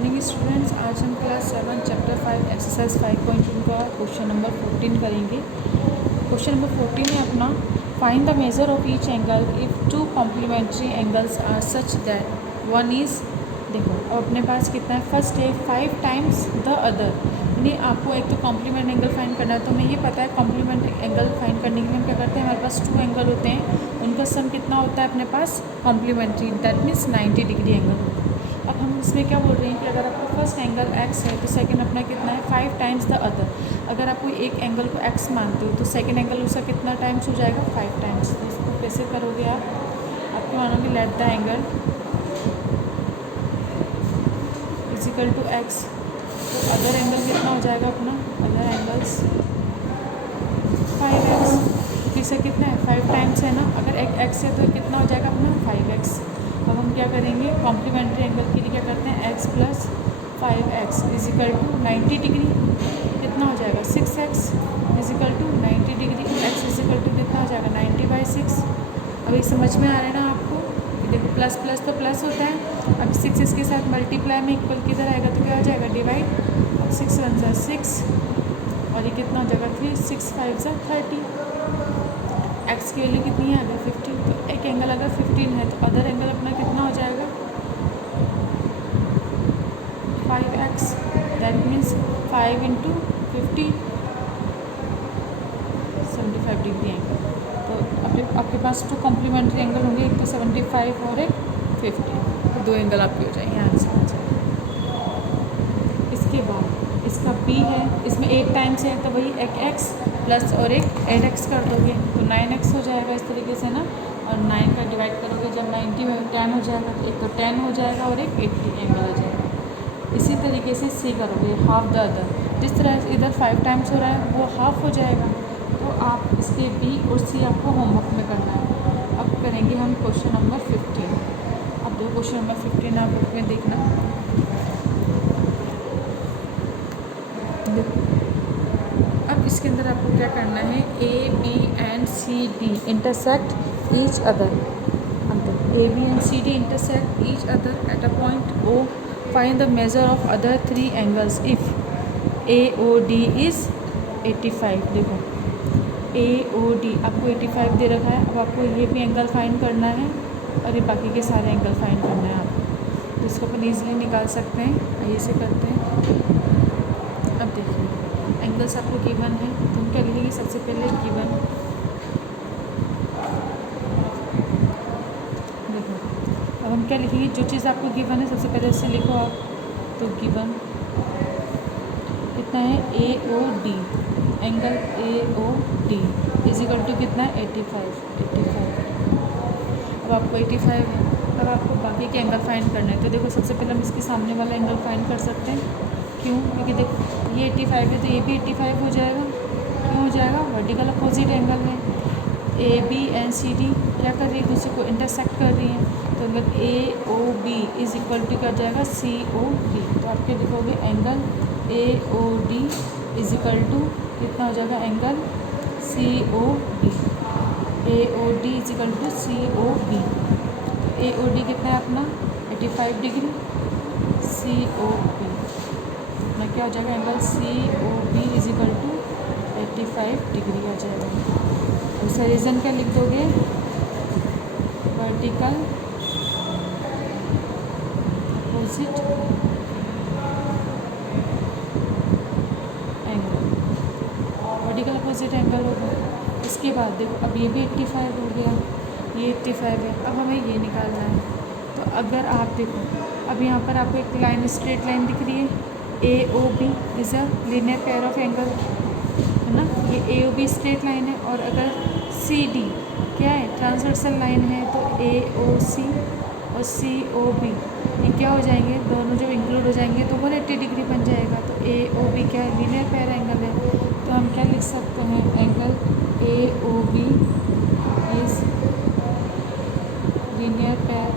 Morning students, आज हम class 7 chapter 5 exercise 5.2 का क्वेश्चन नंबर 14 करेंगे। क्वेश्चन नंबर 14 है अपना, find the measure of each angle if two complementary angles are such that one is, देखो अब अपने पास कितना है, फर्स्ट है 5 टाइम्स द अदर, यानी आपको एक तो कॉम्प्लीमेंट एंगल फाइंड करना है। तो हमें ये पता है कॉम्प्लीमेंट एंगल फाइंड करने के लिए हम क्या करते हैं, हमारे पास 2 एंगल होते हैं, उनका सम कितना होता है अपने पास complementary, that means 90 degree angle. अब हम इसमें क्या बोल रहे हैं कि अगर आपका फर्स्ट एंगल x है तो सेकंड अपना कितना है 5 टाइम्स द अदर। अगर आप कोई एक एंगल को x मानते हो तो सेकंड एंगल उसका कितना टाइम्स हो जाएगा, 5 टाइम्स। तो इसको कैसे करोगे आप मानोगे let the angle is equal to x, तो अदर एंगल कितना हो जाएगा अपना, अदर एंगल्स 5x, क्योंकि इसे कितना है 5 टाइम्स है ना, अगर एक x है तो कितना हो जाएगा अपना 5x। अब हम क्या करेंगे, कॉम्प्लीमेंट्री एंगल के लिए क्या करते हैं, x plus 5x is equal to 90 degree, कितना हो जाएगा 6x is equal to 90 degree, x is equal to कितना हो जाएगा 90/6। अब ये समझ में आ रहा है ना आपको, देखो प्लस प्लस तो प्लस होता है, अब 6 इसके साथ मल्टीप्लाई में इक्वल किधर आएगा तो क्या हो जाएगा डिवाइड, अब 6 1 जा 6 और ये कितना हो जाएगा 3, 6 5 जा 30, x की वैल्यू कितनी है अगर 15, तो एक एंगल अगर 15 है तो अदर एंगल अपना कितना हो जाएगा 5x, that means 5 into 50 75 degree angle. तो आपके पास 2 कॉम्प्लीमेंट्री एंगल होंगे, एक तो 75 और एक 50, तो 2 एंगल आपके हो जाएंगे, आंसर आ जाएगा। इसके बाद इसका b है, इसमें 8 टाइम्स है तो वही एक x प्लस और एक 8x कर दोगे तो 9x हो जाएगा इस तरीके से ना, और 9 का डिवाइड करोगे जब 90 में 10 हो जाएगा, तो एक तो 10 हो जाएगा और एक 80 एंगल हो जाएगा। इसी तरीके से c करोगे हाफ द अदर, जिस तरह से इधर 5 टाइम्स हो रहा है वो हाफ हो जाएगा। तो आप इसके b और c आपको होमवर्क में करना है। अब करेंगे हम क्वेश्चन नंबर 15। अब दो क्वेश्चन नंबर 15 आप बुक में देखना। अब इसके अंदर आपको क्या करना है, A B and C D intersect each other, A B and C D intersect each other at a point O, find the measure of other 3 angles if A O D is 85। देखो A O D आपको 85 दे रखा है, अब आपको ये भी angle find करना है और ये बाकी के सारे एंगल फाइंड करना है आपको, जिसको अपन ईजिली निकाल सकते हैं। आइए से करते हैं। अब देखिए एंगल्स आपको गिवन है तो हम क्या लिखेंगे, सबसे पहले गिवन, देखो अब हम क्या लिखेंगे, जो चीज़ आपको गिवन है सबसे पहले उससे लिखो आप, तो गिवन कितना है A O D, angle A O D is equal to कितना है 85। अब आपको 85 है, अब आपको बाकी के एंगल फाइंड करना है। तो देखो सबसे पहले हम इसके सामने वाला एंगल फाइंड कर सकते हैं, क्यों, क्योंकि देखो ये 85 है तो ये भी 85 हो जाएगा, क्यों हो जाएगा, वर्टिकल अपोजिट एंगल है। A B and C D क्या कर रही है, एक दूसरे को इंटरसेक्ट कर रही हैं, तो अगर A O B is equal to क्या हो जाएगा सी ओ डी, तो आप क्या लिखोगे, angle A O D is equal to कितना हो जाएगा, angle C O D, A O D is equal to C O B, A O D कितना है अपना 85 डिग्री, सी ओ बी अपना क्या हो जाएगा, angle C O B is equal to 85 degree आ जाएगा। उसका रीज़न क्या लिख दोगे, vertical opposite angle, vertical opposite angle होगा। इसके बाद देखो अब ये भी 85 हो गया, ये 85 है, अब हमें ये निकालना है। तो अगर आप देखो अब यहाँ पर आपको एक लाइन, स्ट्रेट लाइन दिख रही है, A O B is a linear pair of angle, है ना, ये A O B straight line है, और अगर सी डी क्या है, ट्रांसवर्सल लाइन है, तो ए ओ सी और सी ओ बी ये क्या हो जाएंगे, दोनों जब इंक्लूड हो जाएंगे तो 180 डिग्री बन जाएगा। तो ए ओ बी क्या है, लीनियर पेयर एंगल है, तो हम क्या लिख सकते हैं, angle A O B is linear pair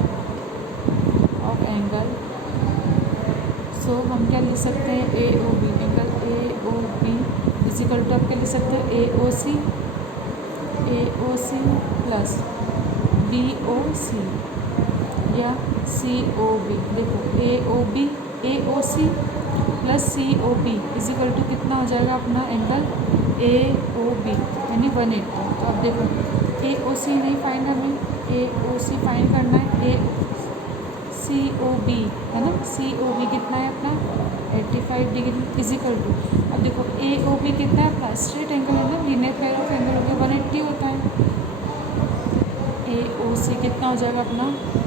of angle. So हम क्या लिख सकते हैं, A O B, angle A O B is equal to आप क्या लिख सकते हैं, A O C plus B O सी या सी ओ बी। देखो A O B AOC plus COB is equal to कितना हो जाएगा अपना एंगल AOB यानी 180। तो अब देखो AOC नहीं फाइंड हमें, AOC फाइंड करना है, COB है ना, COB कितना है अपना 85 डिग्री इज इक्वल टू, अब देखो AOB कितना है अपना स्ट्रेट एंगल है ना, लीनियर पेयर ऑफ एंगल हो गया 180 होता है। AOC कितना हो जाएगा अपना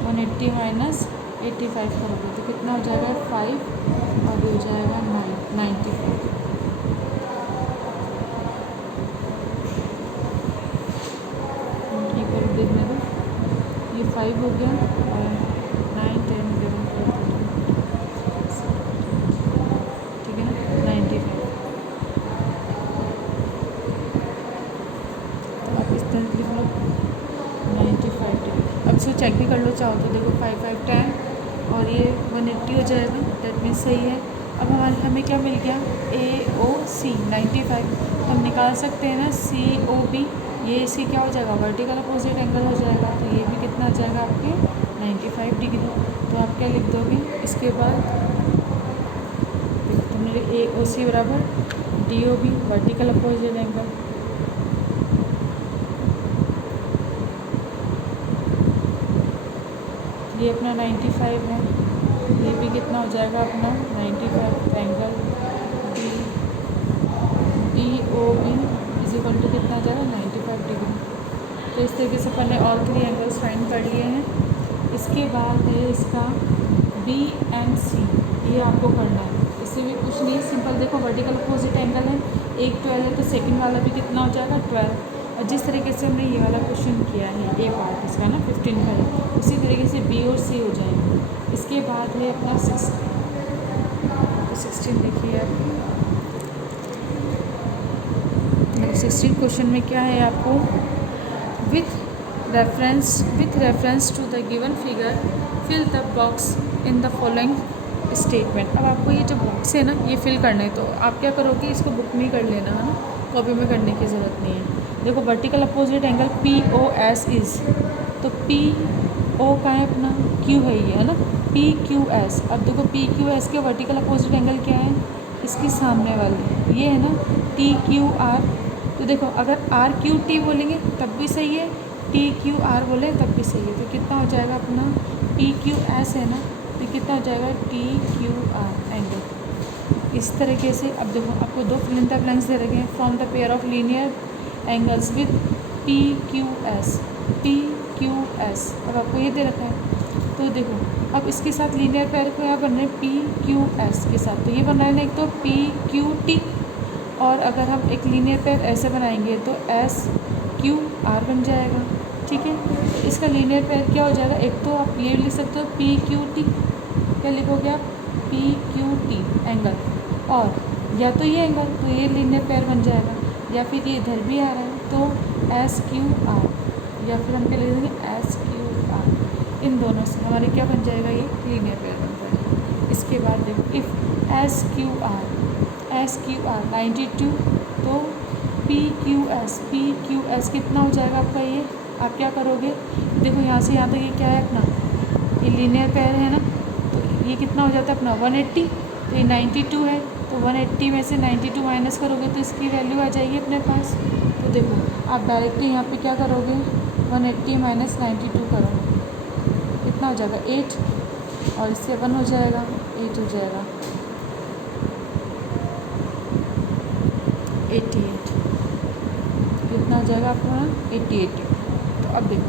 180 माइनस 85 करोगे तो कितना हो जाएगा 5 और हो जाएगा 95। ये करो देखने दो, ये 5 हो गया और 9 10 11 12 ठीक है ना 95। तो आप इस तरह लिख लो 95 डिग्री। अब इसको चेक भी कर लो चाहो तो, देखो 5 5 10 और ये 180 हो जाएगा, डेट मीन्स सही है। अब हमें क्या मिल गया AOC 95, तो हम निकाल सकते हैं ना COB, ये इसी क्या हो जाएगा वर्टिकल अपोजिट एंगल हो जाएगा, तो ये भी कितना आ जाएगा आपके 95 डिग्री। तो आप क्या लिख दोगे इसके बाद, तुमने AOC बराबर DOB वर्टिकल अपोजिट एंगल, ये अपना 95 है, ये भी कितना हो जाएगा अपना 95 angle DOB is equal to कितना आ जाएगा 95 डिग्री। तो इस तरीके से अपन ने ऑल 3 एंगल्स फाइंड कर लिए हैं। इसके बाद है इसका BNC, ये आपको करना है, इससे भी कुछ नहीं, सिंपल देखो वर्टिकल अपोजिट एंगल है, एक 12 है तो सेकंड वाला भी कितना हो जाएगा 12, और जिस तरीके से हमने ये वाला क्वेश्चन किया है A पार्ट इसका ना 15 का है, उसी तरीके से B और C हो जाएंगे। इसके बाद है अपना 16 देखिए आप, 16 क्वेश्चन में क्या है आपको, with reference to the given figure fill the box in the following statement. अब आपको ये जो बॉक्स है ना ये फिल करना है, तो आप क्या करोगे इसको बुक में कर लेना है ना, कॉपी में करने की ज़रूरत नहीं है। देखो vertical opposite angle POS is, तो PO का है अपना Q है ये है ना PQS। अब देखो PQS के वर्टिकल अपोजिट एंगल क्या है, इसकी सामने वाली ये है ना TQR। तो देखो अगर RQT बोलेंगे तब भी सही है, TQR बोले तब भी सही है, तो कितना हो जाएगा अपना PQS है ना, तो कितना हो जाएगा TQR एंगल। इस तरीके से अब देखो आपको दो लेंथ ऑफ लाइन्स दे रखे हैं, from the pair of linear angles with PQS। अब आपको ये दे रखा है, तो देखो अब इसके साथ लीनियर पेयर को यहाँ बन रहे हैं PQS के साथ, तो ये बन रहा है ना एक तो PQT, और अगर हम एक लीनियर पेयर ऐसे बनाएंगे तो SQR बन जाएगा। ठीक है, तो इसका लीनियर पेयर क्या हो जाएगा, एक तो आप ये लिख सकते हो PQT, क्या लिखोगे आप PQT एंगल, और या तो ये एंगल तो ये लीनियर पेयर बन जाएगा, या फिर ये इधर भी आ रहा है तो SQR, या फिर हम क्या लिख देंगे SQR। इन दोनों से हमारे क्या बन जाएगा, ये लीनियर पेयर बन जाएगा। इसके बाद देखो इफ़ SQR 92, तो PQS कितना हो जाएगा आपका, ये आप क्या करोगे, देखो यहाँ से यहाँ तक ये क्या है अपना, ये लीनियर पेयर है ना, तो ये कितना हो जाता है अपना 180, तो ये 92 है, तो 180 में से 92 माइनस करोगे तो इसकी वैल्यू आ जाएगी अपने पास। तो देखो आप डायरेक्टली यहाँ पे क्या करोगे, 180 माइनस 92 करो, कितना हो जाएगा 8, और इससे 1 हो जाएगा 8 हो जाएगा 88, कितना हो जाएगा आपका 88। तो अब देखो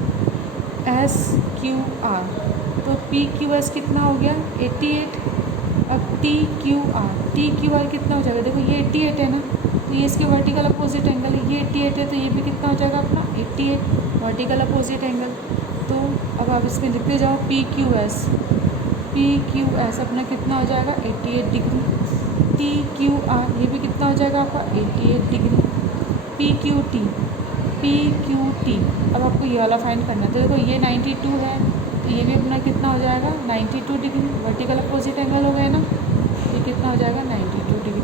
SQR, तो PQS कितना हो गया 88, अब TQR कितना हो जाएगा, देखो ये 88 है ना, तो ये इसके वर्टिकल अपोजिट एंगल है, ये 88 है, तो ये भी कितना हो जाएगा अपना 88 वर्टिकल अपोजिट एंगल। तो अब आप इसमें लिखते जाओ PQS अपना कितना हो जाएगा 88 डिग्री, TQR ये भी कितना हो जाएगा आपका 88 डिग्री, PQT अब आपको ये वाला फाइंड करना है, तो देखो ये 92 है, तो ये भी अपना कितना हो जाएगा 92 डिग्री, वर्टिकल अपोजिट एंगल हो गया ना, ये कितना हो जाएगा 92 डिग्री।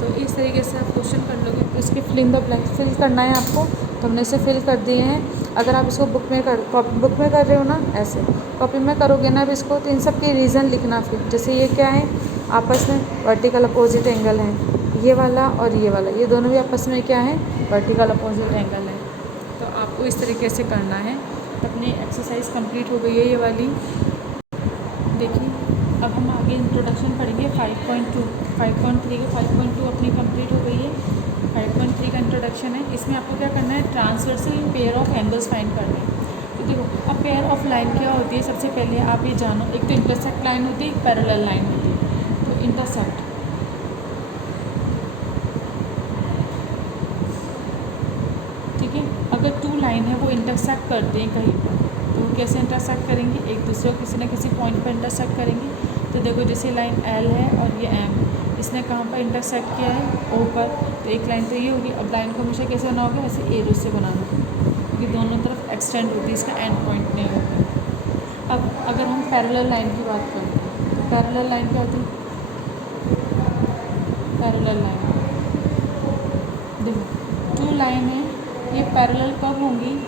तो इस तरीके से आप क्वेश्चन कर लोगे, तो इसके फिलिंग द ब्लैंक फिल करना है आपको, तो हमने इसे फिल कर दिए हैं। अगर आप इसको बुक में कर रहे हो ना, ऐसे कॉपी में करोगे ना अब इसको, तो इन सब के रीज़न लिखना, फिर जैसे ये क्या है आपस में वर्टिकल अपोजिट एंगल है, ये वाला और ये वाला, ये दोनों भी आपस में क्या है, वर्टिकल अपोजिट एंगल है। तो आपको इस तरीके से करना है। तो अपनी एक्सरसाइज कंप्लीट हो गई है ये वाली। देखिए अब हम आगे इंट्रोडक्शन पढ़ेंगे 5.2 5.3 के 5.2 अपनी कंप्लीट हो गई है। 5.3 का इंट्रोडक्शन है। इसमें आपको क्या करना है, transversal pair of angles find करने हैं। तो देखो अब पेयर ऑफ लाइन क्या होती है, सबसे पहले आप ये जानो, एक तो इंटरसेक्ट लाइन होती है, एक पैरेलल लाइन होती है। तो इंटरसेक्ट, ठीक है, अगर टू लाइन है वो इंटरसेक्ट करते हैं कहीं पर, तो वो कैसे इंटरसेक्ट करेंगे, एक दूसरे को किसी न किसी पॉइंट पर इंटरसेक्ट करेंगे। तो देखो जैसे लाइन एल है और ये एम, इसने कहाँ पर इंटरसेक्ट किया है, ओ पर। तो एक लाइन तो ये होगी। अब लाइन को हमेशा कैसे बनाओगे, ऐसे एरो से बनाना, क्योंकि दोनों तरफ एक्सटेंड होती है, इसका एंड पॉइंट नहीं होता। अब अगर हम पैरेलल लाइन की बात करें, तो पैरेलल लाइन क्या होती है, पैरेलल लाइन देखो टू लाइन है, ये पैरेलल कब होंगी,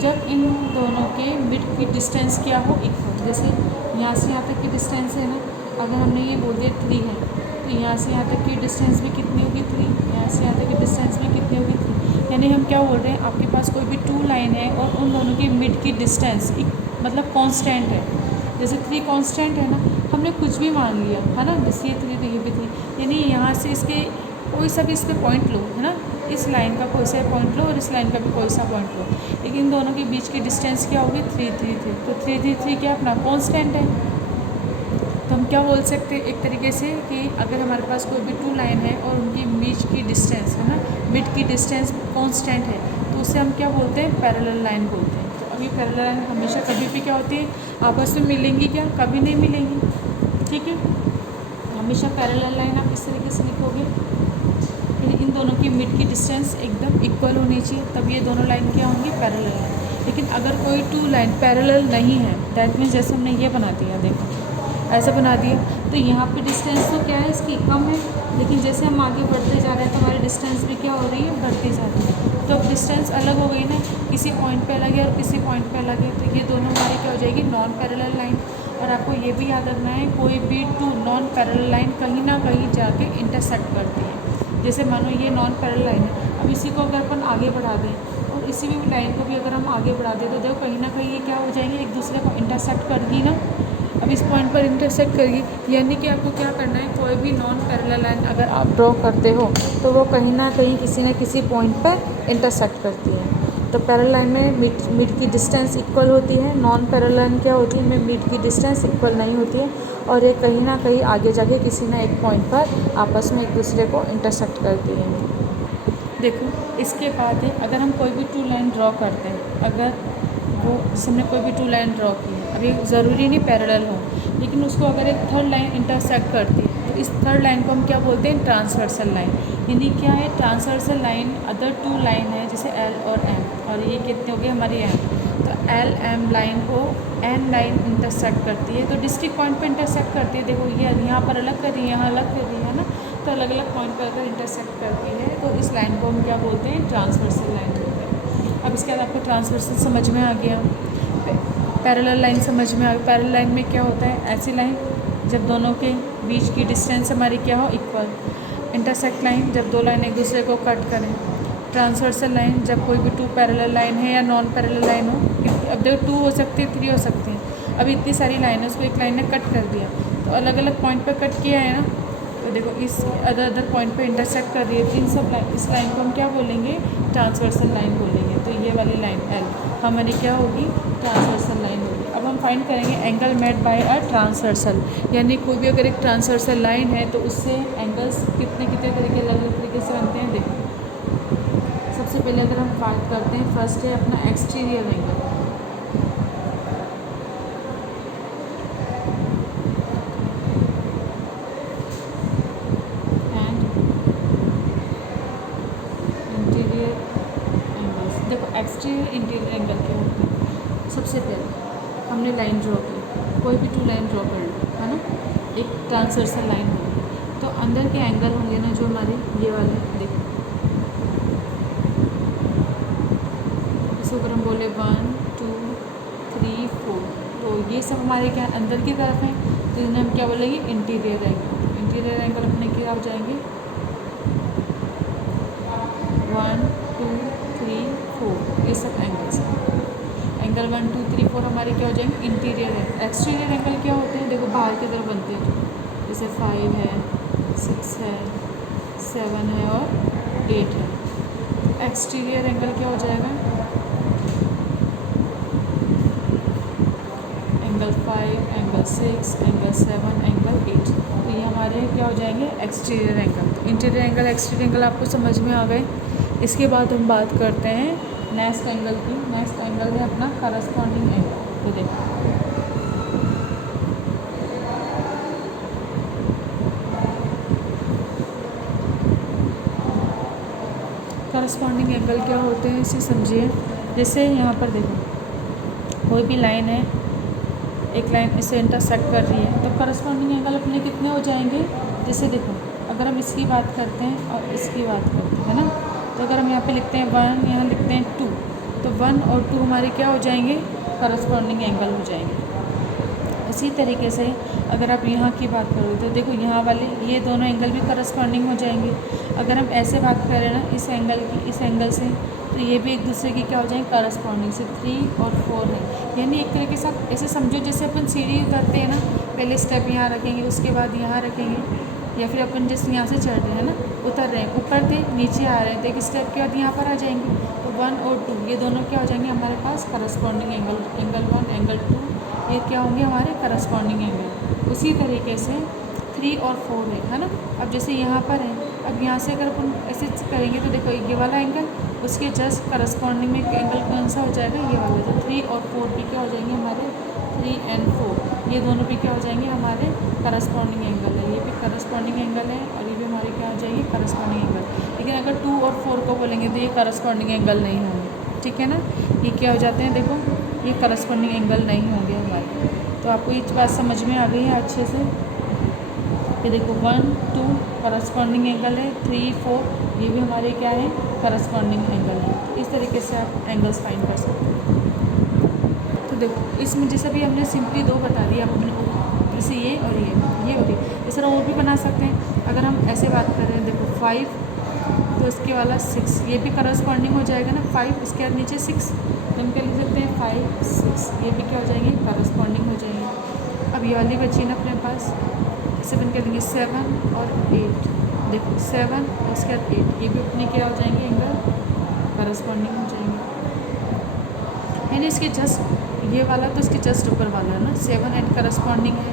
जब इन दोनों के मिड की डिस्टेंस क्या हो, इक्वल। जैसे यहाँ से यहाँ तक की डिस्टेंस है ना, अगर हमने ये बोल दिया 3 है, तो यहाँ से यहाँ तक की डिस्टेंस भी कितनी होगी 3, यहाँ से यहाँ तक की डिस्टेंस भी कितनी होगी 3। यानी हम क्या बोल रहे हैं, आपके पास कोई भी टू लाइन है और उन दोनों की मिड की डिस्टेंस मतलब कांस्टेंट है। जैसे 3 कांस्टेंट है ना, हमने कुछ भी मान लिया है ना, जैसे ये 3 तो ये भी 3, यानी यहाँ से इसके कोई सा भी इस पर पॉइंट लो, है ना, इस लाइन का कोई सा पॉइंट लो और इस लाइन का भी कोई सा पॉइंट लो, लेकिन इन दोनों के बीच की डिस्टेंस क्या होगी, 3 3 3। तो 3 3 3 क्या अपना कांस्टेंट है। तो हम क्या बोल सकते हैं एक तरीके से कि अगर हमारे पास कोई भी टू लाइन है और उनकी बीच की डिस्टेंस है ना, मिड की डिस्टेंस कांस्टेंट है, तो उसे हम क्या बोलते हैं, पैरेलल लाइन बोलते हैं। तो अभी पैरेलल लाइन हमेशा कभी भी क्या होती है, आपस में मिलेंगी क्या, कभी नहीं मिलेंगी, ठीक है। हमेशा पैरेलल लाइन आप इस तरीके से लिखोगे, इन दोनों की मिड की डिस्टेंस एकदम इक्वल होनी चाहिए, तब ये दोनों लाइन क्या होंगी, पैरेलल लाइन। लेकिन अगर कोई टू लाइन पैरेलल नहीं है, दैट मीन्स जैसे हमने ये बना दिया, देखो ऐसा बना दिया, तो यहाँ पे डिस्टेंस तो क्या है इसकी, कम है, लेकिन जैसे हम आगे बढ़ते जा रहे हैं तो हमारी डिस्टेंस भी क्या हो रही है, बढ़ती जा रही है। तो अब डिस्टेंस अलग हो गई ना, किसी पॉइंट पे अलग है और किसी पॉइंट पे अलग है, तो ये दोनों हमारी क्या हो जाएगी, नॉन पैरेलल लाइन। और आपको ये भी याद रखना है, कोई भी टू नॉन पैरेलल लाइन कहीं ना कहीं जाके इंटरसेक्ट करती है। जैसे मानो ये नॉन पैरेलल लाइन है, अब इसी को अगर अपन आगे बढ़ा दें और इसी भी लाइन को भी अगर हम आगे बढ़ा दें, तो देखो कहीं ना कहीं ये क्या हो जाएंगे, एक दूसरे को इंटरसेक्ट करेगी ना। अब इस पॉइंट पर इंटरसेक्ट करेगी, यानी कि आपको क्या करना है, कोई भी नॉन पैरेलल लाइन अगर आप ड्रॉ करते हो तो वो कहीं ना कहीं किसी न किसी पॉइंट पर इंटरसेक्ट करती है। तो पैरेलल लाइन में मिड की डिस्टेंस इक्वल होती है, नॉन पैरेलल लाइन क्या होती है, में मिड की डिस्टेंस इक्वल नहीं होती है, और ये कहीं ना कहीं आगे जाके किसी ना एक पॉइंट पर आपस में एक दूसरे को इंटरसेक्ट करती है। देखो इसके बाद है, अगर हम कोई भी टू लाइन ड्रॉ करते हैं, अगर वो हमने कोई भी टू लाइन ड्रॉ की है, अभी ज़रूरी नहीं पैरेलल हो, लेकिन उसको अगर एक थर्ड लाइन इंटरसेक्ट करती है, तो इस थर्ड लाइन को हम क्या बोलते हैं, ट्रांसवर्सल लाइन। यानी क्या है, transversal line other to line है, जैसे एल और एम, और ये कितने हो गए हमारी एम। तो एल एम लाइन को एन लाइन इंटरसेक्ट करती है, तो डिस्ट्रिक्ट पॉइंट पे इंटरसेक्ट करती है। देखो ये यहाँ पर अलग कर रही है, यहाँ अलग कर रही है ना, तो अलग अलग पॉइंट पर अगर इंटरसेक्ट करती है तो इस लाइन को हम क्या बोलते हैं, ट्रांसवर्सल लाइन बोलते हैं। अब इसके बाद आपको ट्रांसवर्सल समझ में आ गया, पैरेलल लाइन समझ में आ गई। पैरेलल लाइन में क्या होता है, ऐसी लाइन जब दोनों के बीच की डिस्टेंस हमारी क्या हो, इक्वल। इंटरसेक्ट लाइन जब दो लाइन एक दूसरे को कट करें। ट्रांसवर्सल लाइन जब कोई भी टू पैरेलल लाइन है या नॉन पैरेलल लाइन हो, अब देखो 2 हो सकती है, 3 हो सकती हैं। अब इतनी सारी लाइन है, उसको एक लाइन ने कट कर दिया, तो अलग अलग पॉइंट पर कट किया है ना, तो देखो इस अदर पॉइंट पे इंटरसेक्ट कर रही है, तो इन सब लाइन, इस लाइन को हम क्या बोलेंगे, ट्रांसवर्सल लाइन बोलेंगे। तो ये वाली लाइन एल हमारी क्या होगी, ट्रांसवर्सल लाइन होगी। अब हम फाइंड करेंगे angle made by a transversal, यानी कोई भी अगर एक ट्रांसवर्सल लाइन है तो उससे एंगल्स कितने कितने तरीके अलग अलग तरीके से बनते हैं। देखो सबसे पहले अगर हम बात करते हैं, फर्स्ट है अपना exterior angle. Exterior interior angle क्या होता है। सबसे पहले हमने लाइन ड्रॉ की, कोई भी टू लाइन ड्रॉ कर लो, है ना, एक ट्रांसवर्सल लाइन होगी, तो अंदर के एंगल होंगे ना जो हमारे ये वाले, देखो इसको अगर हम बोले 1 2 3 4, तो ये सब हमारे क्या अंदर की तरफ हैं, तो इन्हें हम क्या बोलेंगे, इंटीरियर एंगल। क्या हो जाएंगे 1 2 3 4, ये सब एंगल्स हैं। एंगल 1 2 3 4 हमारे क्या हो जाएंगे इंटीरियर है। एक्सटीरियर एंगल क्या होते हैं, देखो बाहर की तरफ बनते हैं, जैसे 5 है 6 है 7 है और 8 है। एक्सटीरियर एंगल क्या हो जाएगा एंगल 5 एंगल 6 एंगल 7 एंगल 8, तो ये हमारे क्या हो जाएंगे एक्सटीरियर एंगल। तो इंटीरियर एंगल एक्सटीरियर एंगल आपको समझ में आ गए। इसके बाद हम बात करते हैं नेक्स्ट एंगल की। नेक्स्ट एंगल है अपना करस्पॉन्डिंग एंगल। तो देखो करस्पॉन्डिंग एंगल क्या होते हैं इसे समझिए। जैसे यहाँ पर देखो कोई भी लाइन है, एक लाइन इसे इंटरसेक्ट कर रही है, तो करस्पॉन्डिंग एंगल अपने कितने हो जाएंगे। जैसे देखो अगर हम इसकी बात करते हैं और इसकी बात करते हैं, है ना, तो अगर हम यहाँ पे लिखते हैं 1, यहाँ लिखते हैं 2, तो 1 और 2 हमारे क्या हो जाएंगे करस्पॉन्डिंग एंगल हो जाएंगे। उसी तरीके से अगर आप यहाँ की बात करो तो देखो यहाँ वाले ये दोनों एंगल भी करस्पॉन्डिंग हो जाएंगे। अगर हम ऐसे बात करें ना इस एंगल की इस एंगल से, तो ये भी एक दूसरे की क्या हो जाएंगे करस्पॉन्डिंग से 3 और 4 है। यानी एक तरीके से आप ऐसे समझो जैसे अपन सीढ़ी उतरते हैं ना, पहले स्टेप यहाँ रखेंगे उसके बाद यहाँ रखेंगे, या फिर अपन जैसे यहाँ से चढ़ रहे हैं ना, उतर रहे हैं, ऊपर थे नीचे आ रहे हैं, तो एक स्टेप के बाद यहाँ पर आ जाएंगे। तो 1 और 2 ये दोनों क्या हो जाएंगे हमारे पास करस्पॉन्डिंग एंगल। एंगल 1 एंगल 2 ये क्या होंगे हमारे करस्पॉन्डिंग एंगल। उसी तरीके से 3 और 4 है ना। अब जैसे यहाँ पर है, अब यहाँ से अगर अपन ऐसे करेंगे तो देखो ये वाला एंगल उसके जस्ट करस्पॉन्डिंग में एंगल कौन सा हो जाएगा ये वाला। तो 3 और 4 भी क्या हो जाएंगे हमारे 3 एंड 4 ये दोनों भी क्या हो जाएंगे हमारे करस्पॉन्डिंग एंगल है। ये भी करस्पॉन्डिंग एंगल है और ये भी हमारे क्या हो जाएंगे करस्पॉन्डिंग एंगल। लेकिन अगर 2 और 4 को बोलेंगे तो ये करस्पॉन्डिंग एंगल नहीं होंगे, ठीक है ना। ये क्या हो जाते हैं देखो ये करस्पॉन्डिंग एंगल नहीं होंगे हमारे। तो आपको ये बात समझ में आ गई है अच्छे से। ये देखो 1 2 करस्पॉन्डिंग एंगल है, 3 4 ये भी हमारे क्या है करस्पॉन्डिंग एंगल है। इस तरीके से आप एंगल्स फाइंड कर सकते हो। तो देखो इसमें जैसे भी हमने सिंपली 2 बता दिया, आप अपने को जैसे ये और ये होती है। इस तरह और भी बना सकते हैं। अगर हम ऐसे बात कर रहे हैं देखो 5 तो इसके वाला 6 ये भी करस्पॉन्डिंग हो जाएगा ना। 5 इसके बाद नीचे 6 तो हम क्या लिख सकते हैं 5 6 ये भी क्या हो जाएंगे करस्पॉन्डिंग हो जाएंगे। अब ये वाली बची ना अपने पास, इसे अपन कह देंगे 7 और 8। देखो 7 और इसके बाद 8 ये भी अपने क्या हो जाएंगे एंगल करस्पॉन्डिंग हो जाएंगे। यानी इसके जस्ट ये वाला तो इसके जस्ट ऊपर वाला है ना। 7 8 करस्पॉन्डिंग है,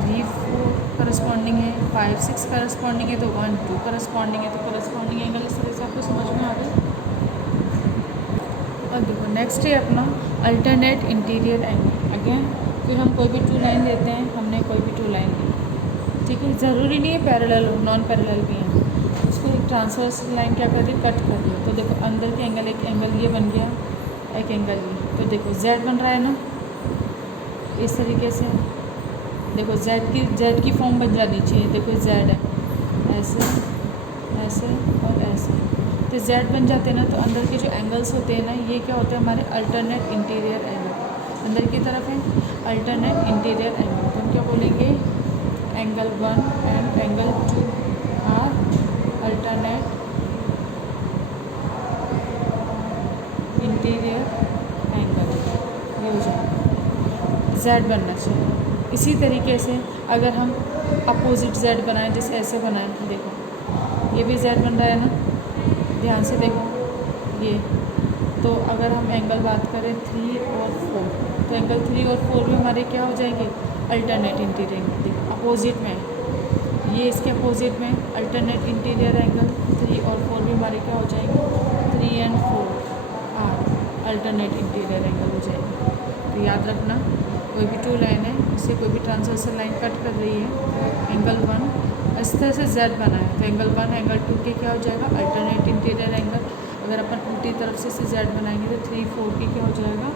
3 4 करस्पॉन्डिंग है, 5 6 करस्पॉन्डिंग है, तो 1 2 करस्पॉन्डिंग है। तो करस्पॉन्डिंग एंगल इस तरह से आपको समझ में आ गया। और देखो नेक्स्ट है अपना अल्टरनेट इंटीरियर एंगल। अगेन फिर हम कोई भी 2 लाइन लेते हैं, हमने कोई भी 2 लाइन ली, ठीक है। ज़रूरी नहीं है पैरेलल हो, नॉन पैरेलल भी है। उसको एक ट्रांसवर्स लाइन क्या कर रही है कट कर रही है। तो देखो अंदर के एंगल एक एंगल ये बन गया, एक एंगल ये। तो देखो Z बन रहा है ना इस तरीके से। देखो Z की फॉर्म बन जानी चाहिए। देखो Z है ऐसे ऐसे और ऐसे, तो Z बन जाते हैं ना। तो अंदर के जो एंगल्स होते हैं ना ये क्या होते हैं हमारे अल्टरनेट इंटीरियर एंगल। अंदर की तरफ है अल्टरनेट इंटीरियर एंगल, तो हम क्या बोलेंगे angle 1 and angle 2 are alternate interior angle. ये हो जाएगा Z बनना चाहिए। इसी तरीके से अगर हम अपोजिट Z बनाएं, जैसे ऐसे बनाएं, देखो ये भी Z बन रहा है ना, ध्यान से देखो ये। तो अगर हम एंगल बात करें 3 और 4, तो एंगल 3 और 4 भी हमारे क्या हो जाएंगे अल्टरनेट इंटीरियर एंगल। देखो अपोजिट में ये इसके अपोजिट में अल्टरनेट इंटीरियर एंगल 3 और 4 भी हमारे क्या हो जाएंगे 3 and 4 are alternate interior angle हो जाएंगे। तो याद रखना कोई भी 2 लाइन है, इससे कोई भी ट्रांसवर्सल लाइन कट कर रही है, एंगल 1 इस तरह से Z बना है, तो एंगल 1 एंगल 2 के क्या हो जाएगा अल्टरनेट इंटीरियर एंगल। अगर अपन उल्टी तरफ से Z बनाएंगे तो 3 4 की क्या हो जाएगा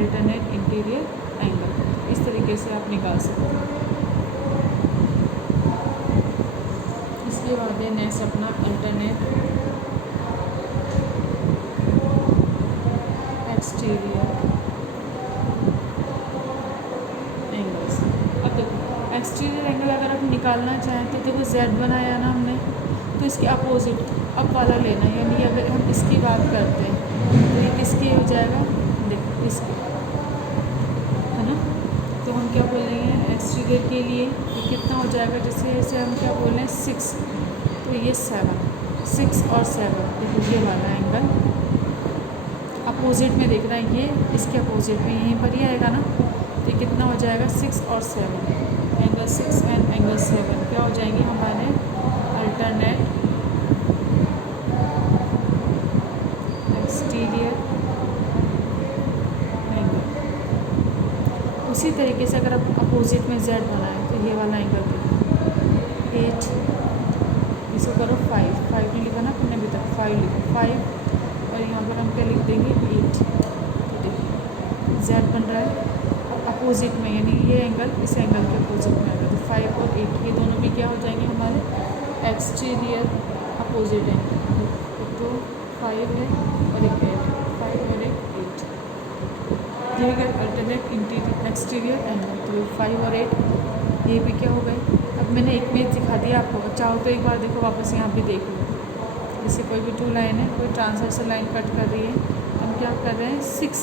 अल्टरनेट इंटीरियर एंगल। इस तरीके से आप निकाल सकते हो। इसके बाद है नेक्स्ट अपना अल्टरनेट एक्सटीरियर एंगल्स। अब देखो एक्सटीरियर एंगल अगर आप निकालना चाहें तो देखो Z बनाया ना हमने, तो इसके अपोजिट अब वाला लेना है। यानी अगर हम इसकी बात करते हैं तो ये किसके हो जाएगा, देखो इसके, है ना। तो हम क्या बोलेंगे एक्सटीरियर के लिए ये कितना हो जाएगा, जैसे जैसे हम क्या बोल रहे हैं 6, तो ये 7, 6 और 7, देखो ये वाला एंगल अपोजिट में देखना है, ये इसके अपोजिट में यहीं पर ही आएगा ना। तो ये कितना हो जाएगा 6 और 7, एंगल 6 एंड एंगल 7 क्या हो जाएंगे हमारे अल्टरनेट एक्सटीरियर एंगल। उसी तरीके से अगर आप अपोजिट में Z बनाएं तो ये वाला एंगल देखो 8, इसको करो 5, 5 नहीं लिखा ना अपने अभी तक, 5 लिखो 5, और यहाँ पर हम क्या लिख देंगे 8। देखिए Z बन रहा है अपोजिट में, यानी ये एंगल इस एंगल के अपोजिट में आएगा। तो 5 और 8 ये दोनों भी क्या हो जाएंगे हमारे एक्सटीरियर अपोजिट एंगल। तो 5 है और एक 8, 5 और एक 8, ये गए अल्टरनेट इंटीरियर एक्सटीरियर एंगल। तो 5 और 8 ये भी क्या हो गए। अब मैंने एक में दिखा दिया आपको, चाहो तो एक बार देखो वापस यहाँ भी देख लो। जैसे कोई भी 2 लाइन है, कोई ट्रांसवर्सल लाइन कट कर रही है, तो हम क्या कर रहे हैं 6,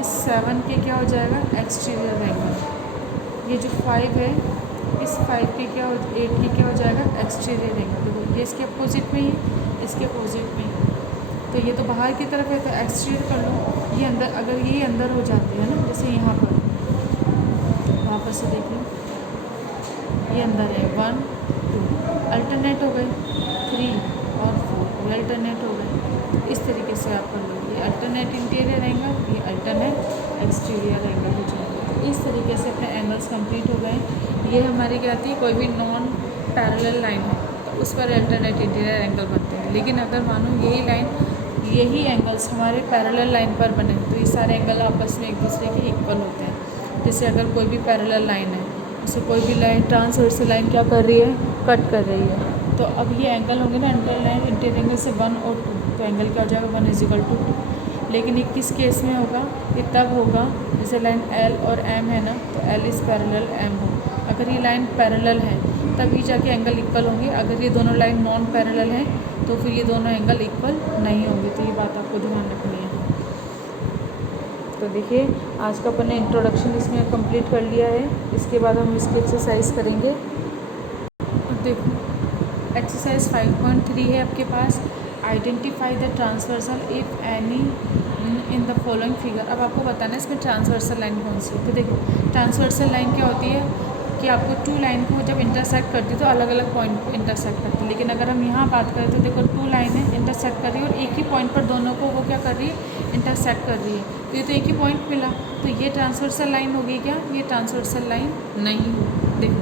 इस 7 के क्या हो जाएगा एक्सटीरियर एंगल। ये जो 5 है इस 5 के क्या हो 8 के क्या हो जाएगा एक्सटीरियर एंगल। देखो ये इसके अपोजिट में ही, इसके अपोजिट में ही, तो ये तो बाहर की तरफ है तो एक्सटीरियर कर लो। ये अंदर, अगर ये अंदर हो जाते हैं ना, जैसे यहाँ पर वापस से देख लो, ये अंदर है 1 2 अल्टरनेट हो गए, 3 और 4 अल्टरनेट हो गए। इस तरीके से आप कर लो, ये अल्टरनेट इंटीरियर एंगल, ये अल्टरनेट एक्सटीरियर एंगल हो जाएगा। तो इस तरीके से अपने एंगल्स कंप्लीट हो गए। ये हमारी क्या आती है, कोई भी नॉन पैरेलल लाइन है तो उस पर अल्टरनेट इंटीरियर एंगल बनते हैं। लेकिन अगर मानो यही लाइन, यही एंगल्स हमारे पैरेलल लाइन पर बने तो ये सारे एंगल आपस में एक दूसरे के इक्वल होते हैं। जैसे अगर कोई भी पैरेलल लाइन है, जैसे कोई भी लाइन ट्रांसवर्सल लाइन क्या कर रही है, कट कर रही है, तो अब ये एंगल होंगे ना अंडरलाइन इंटीरियर एंगल से 1 और 2, तो एंगल क्या हो जाएगा 1 = 2। लेकिन ये किस केस में होगा, ये तब होगा जैसे लाइन L और M है ना, तो L इज़ पैरेलल M हो। अगर ये लाइन पैरेलल है तभी जाके एंगल इक्वल होंगे। अगर ये दोनों लाइन नॉन पैरेलल हैं तो फिर ये दोनों एंगल इक्वल नहीं होंगे। तो ये बात आपको ध्यान रखनी है। तो देखिए आज का अपन ने इंट्रोडक्शन इसमें कंप्लीट कर लिया है। इसके बाद हम इसकी एक्सरसाइज करेंगे। और देखो एक्सरसाइज 5.3 है आपके पास, identify the transversal if any in the following figure. अब आपको बताना है इसमें ट्रांसवर्सल लाइन कौन सी है। तो देखो ट्रांसवर्सल लाइन क्या होती है कि आपको 2 लाइन को जब इंटरसेक्ट करती है तो अलग अलग पॉइंट पर इंटरसेक्ट करती है। लेकिन अगर हम यहाँ बात करें तो देखो 2 लाइनें इंटरसेक्ट कर रही है और एक ही पॉइंट पर दोनों को वो क्या कर रही है, इंटरसेक्ट कर रही है। तो ये तो एक ही पॉइंट मिला, तो ये ट्रांसवर्सल लाइन होगी क्या, ये ट्रांसवर्सल लाइन नहीं होगी। देखो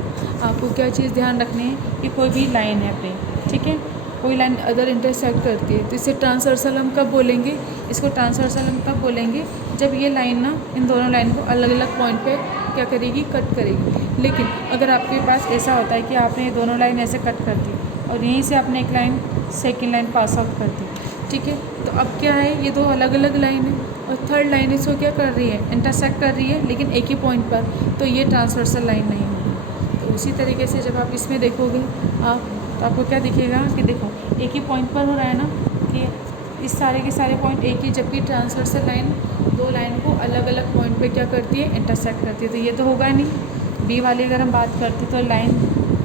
आपको क्या चीज़ ध्यान रखनी है कि कोई भी लाइन है अपनी, ठीक है, कोई लाइन अदर इंटरसेक्ट करती है तो इसे ट्रांसवर्सल हम कब बोलेंगे, इसको ट्रांसवर्सल हम कब बोलेंगे जब ये लाइन ना इन दोनों लाइन को अलग अलग पॉइंट पे क्या करेगी, कट करेगी। लेकिन अगर आपके पास ऐसा होता है कि आपने ये दोनों लाइन ऐसे कट कर दी और यहीं से आपने एक line second line pass out कर दी, ठीक है, तो अब क्या है ये दो अलग अलग लाइन है और थर्ड लाइन इसको क्या कर रही है, इंटरसेक्ट कर रही है लेकिन एक ही पॉइंट पर, तो ये ट्रांसवर्सल लाइन नहीं होगी। तो उसी तरीके से जब आप इसमें देखोगे आप तो आपको क्या दिखेगा कि देखो एक ही पॉइंट पर हो रहा है ना कि इस सारे के सारे पॉइंट एक ही, जबकि ट्रांसवर्सल लाइन दो लाइन को अलग अलग पॉइंट पे क्या करती है, इंटरसेक्ट करती है। तो ये तो होगा नहीं। बी वाली अगर हम बात करते तो लाइन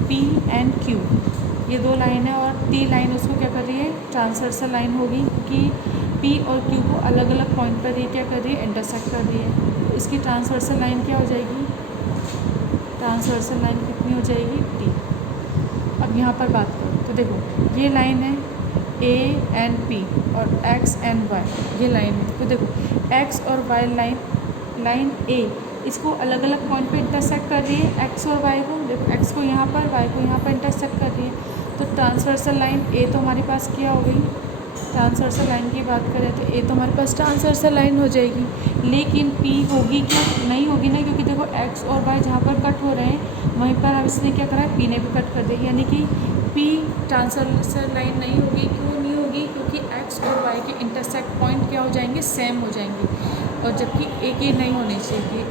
पी एंड क्यू, ये दो लाइन है और टी लाइन उसको क्या कर रही है, ट्रांसवर्सल लाइन होगी कि पी और क्यू को अलग अलग पॉइंट पर ये क्या कर रही है, इंटरसेक्ट कर रही है। तो इसकी ट्रांसवर्सल लाइन क्या हो जाएगी, ट्रांसवर्सल लाइन कितनी हो जाएगी, टी। अब यहाँ पर बात करो तो देखो ये लाइन है ए एंड पी और एक्स एंड वाई, ये लाइन है। तो देखो एक्स और वाई लाइन ए इसको अलग अलग पॉइंट पे इंटरसेक्ट कर रही है, एक्स और वाई को, देखो एक्स को यहाँ पर, वाई को यहाँ पर इंटरसेक्ट कर रही है। तो ट्रांसवर्सल लाइन ए तो हमारे पास क्या हो गई, ट्रांसवर्सल लाइन की बात करें तो ए तो हमारे पास ट्रांसवर्सल लाइन हो जाएगी। लेकिन पी होगी क्या, नहीं होगी ना, क्योंकि देखो एक्स और वाई जहाँ पर कट हो रहे हैं वहीं पर अब इसने क्या करा है, पी ने भी कट कर दी, यानी कि पी ट्रांसवर्सल लाइन नहीं होगी। क्यों नहीं होगी, क्योंकि एक्स और वाई के इंटरसेक्ट पॉइंट क्या हो जाएंगे, सेम हो जाएंगे, और जबकि एक ही नहीं होने चाहिए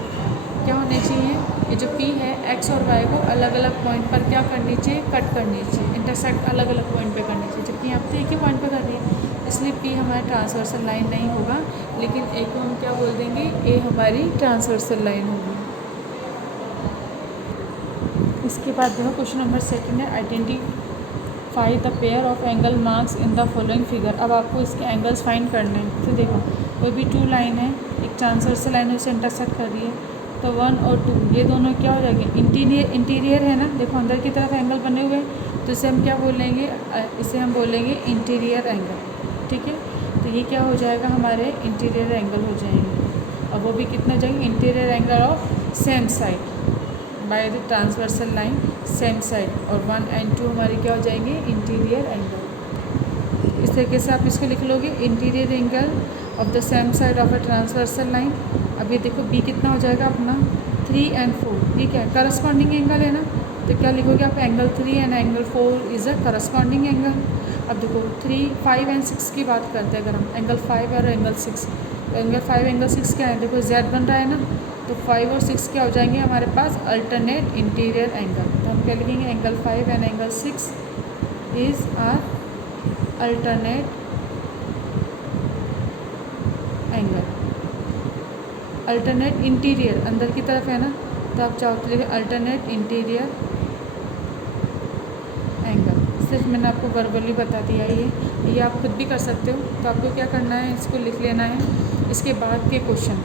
क्या होने चाहिए, ये जो P है x और y को अलग अलग पॉइंट पर क्या करनी चाहिए, कट करनी चाहिए, इंटरसेक्ट अलग अलग पॉइंट पे करनी चाहिए, जबकि यहाँ पे एक ही पॉइंट पे कर रही है, इसलिए P हमारा ट्रांसवर्सल लाइन नहीं होगा, लेकिन A को हम क्या बोल देंगे, A हमारी ट्रांसवर्सल लाइन होगी। इसके बाद देखो क्वेश्चन नंबर 2 है, identify the pair of angle marks in the following figure. अब आपको इसके एंगल्स फाइंड करने हैं। तो देखो कोई भी 2 लाइन है, एक ट्रांसवर्सल लाइन उसे इंटरसेक्ट कर रही है, तो 1 और 2 ये दोनों क्या हो जाएंगे, इंटीरियर है ना, देखो अंदर की तरफ एंगल बने हुए हैं, तो इसे हम क्या बोलेंगे, इसे हम बोलेंगे इंटीरियर एंगल, ठीक है। तो ये क्या हो जाएगा, हमारे इंटीरियर एंगल हो जाएंगे, और वो भी कितना जाएंगे, interior angle of same side by the transversal line same side, और 1 and 2 हमारी क्या हो जाएंगे, इंटीरियर एंगल। इस तरीके से आप इसको लिख लोगे, interior angle of the same side of a transversal line. अब ये देखो बी कितना हो जाएगा अपना 3 and 4, ठीक है, करस्पॉन्डिंग एंगल है ना, तो क्या लिखोगे आप, angle 3 and angle 4 is a corresponding angle. अब देखो 3, 5 and 6 की बात करते हैं, अगर हम एंगल 5 और एंगल 6, तो एंगल 5 एंगल 6 क्या है, देखो जेड बन रहा है ना, तो 5 और 6 क्या हो जाएंगे हमारे पास, अल्टरनेट इंटीरियर एंगल। तो हम क्या लिखेंगे, angle 5 and angle 6 is are alternate angle. Alternate interior अंदर की तरफ है ना, तो आप चाहो तो लिखें अल्टरनेट इंटीरियर एंगल। सिर्फ मैंने आपको वर्बली बता दिया, ये आप खुद भी कर सकते हो। तो आपको क्या करना है, इसको लिख लेना है, इसके बाद के क्वेश्चन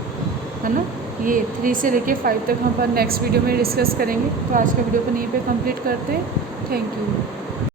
है ना, ये 3 से लेके 5 तक हम नेक्स्ट वीडियो में डिस्कस करेंगे। तो आज का वीडियो को यहीं पे कंप्लीट करते हैं। Thank you.